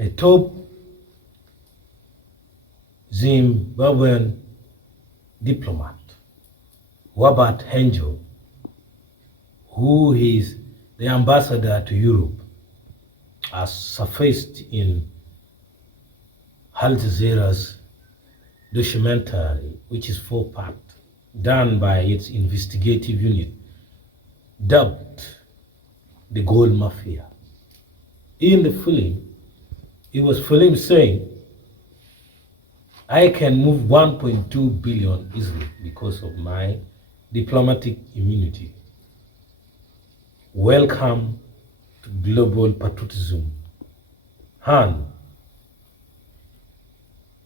a top Zimbabwean diplomat, Uebert, who is the ambassador to Europe, has surfaced in Al Jazeera's documentary, which is 4-part, done by its investigative unit, dubbed the Gold Mafia. In the film, it was filmed saying, I can move 1.2 billion easily because of my diplomatic immunity. Welcome to global patriotism. And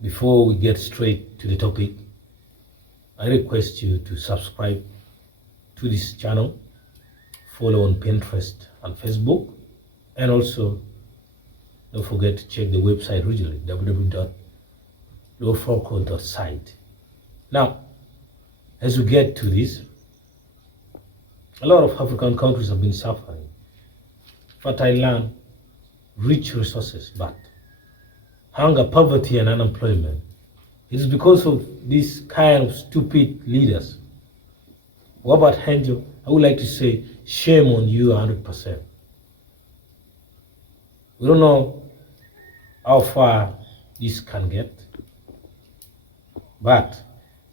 before we get straight to the topic, I request you to subscribe to this channel, follow on Pinterest and Facebook, and also don't forget to check the website regularly, www.lowforco.site. Now, as we get to this, a lot of African countries have been suffering. Fertile land, rich resources, but hunger, poverty, and unemployment. It is because of these kind of stupid leaders. What about Henjo? I would like to say, shame on you 100%. We don't know how far this can get, but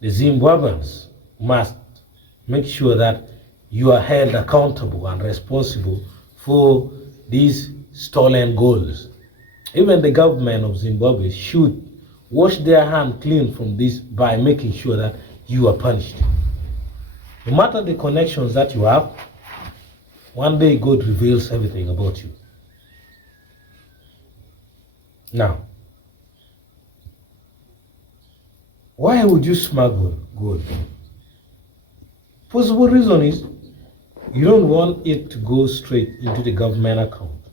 the Zimbabweans must make sure that you are held accountable and responsible for these stolen goals. Even the government of Zimbabwe should wash their hand clean from this by making sure that you are punished. No matter the connections that you have, one day God reveals everything about you. Now, why would you smuggle gold? Possible reason is you don't want it to go straight into the government account.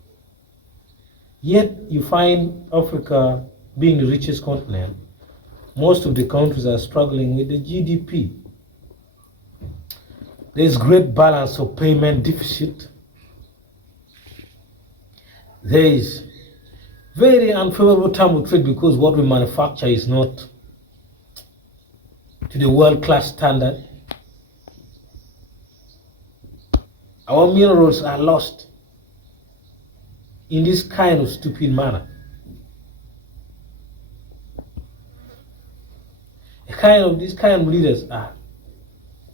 Yet you find Africa being the richest continent, most of the countries are struggling with the GDP. There is great balance of payment deficit. There is very unfavorable term of trade because what we manufacture is not to the world-class standard. Our minerals are lost in this kind of stupid manner. These kind of leaders are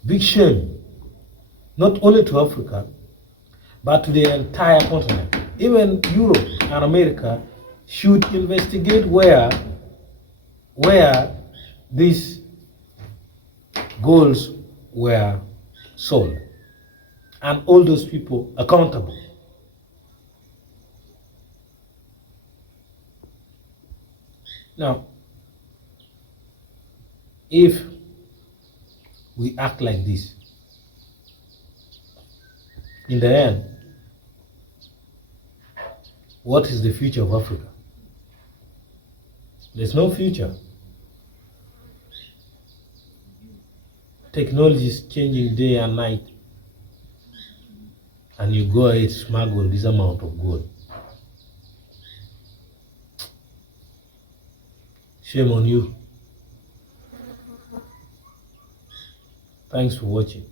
big shame, not only to Africa, but to the entire continent. Even Europe and America should investigate where these goals were sold and hold those people accountable. Now, if we act like this, in the end, what is the future of Africa? There's no future. Technology is changing day and night, and you go ahead smuggle this amount of gold. Shame on you. Thanks for watching.